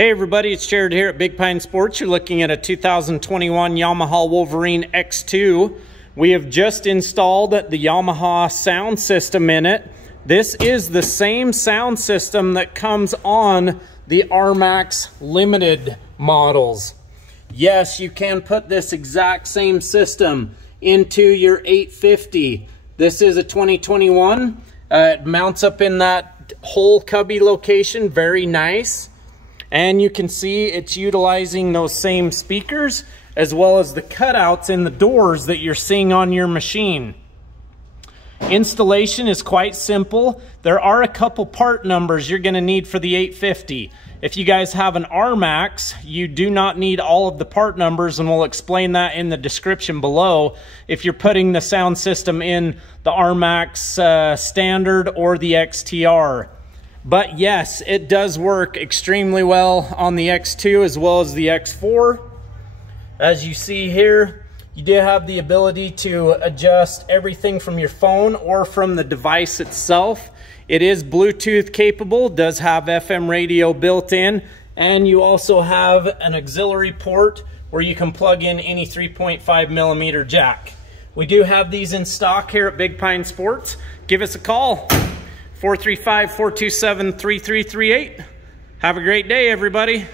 Hey everybody, it's Jared here at Big Pine Sports. You're looking at a 2021 Yamaha Wolverine X2. We have just installed the Yamaha sound system in it. This is the same sound system that comes on the RMAX limited models. Yes, you can put this exact same system into your 850. This is a 2021. It mounts up in that whole cubby location, very nice. And you can see it's utilizing those same speakers as well as the cutouts in the doors that you're seeing on your machine. Installation is quite simple. There are a couple part numbers you're going to need for the 850. If you guys have an RMAX, you do not need all of the part numbers, and we'll explain that in the description below if you're putting the sound system in the RMAX standard or the XTR. But yes, it does work extremely well on the X2 as well as the X4. As you see here, you do have the ability to adjust everything from your phone or from the device itself. It is Bluetooth capable, does have FM radio built in, and you also have an auxiliary port where you can plug in any 3.5 millimeter jack. We do have these in stock here at Big Pine Sports. Give us a call. 435-427-3338. Have a great day, everybody.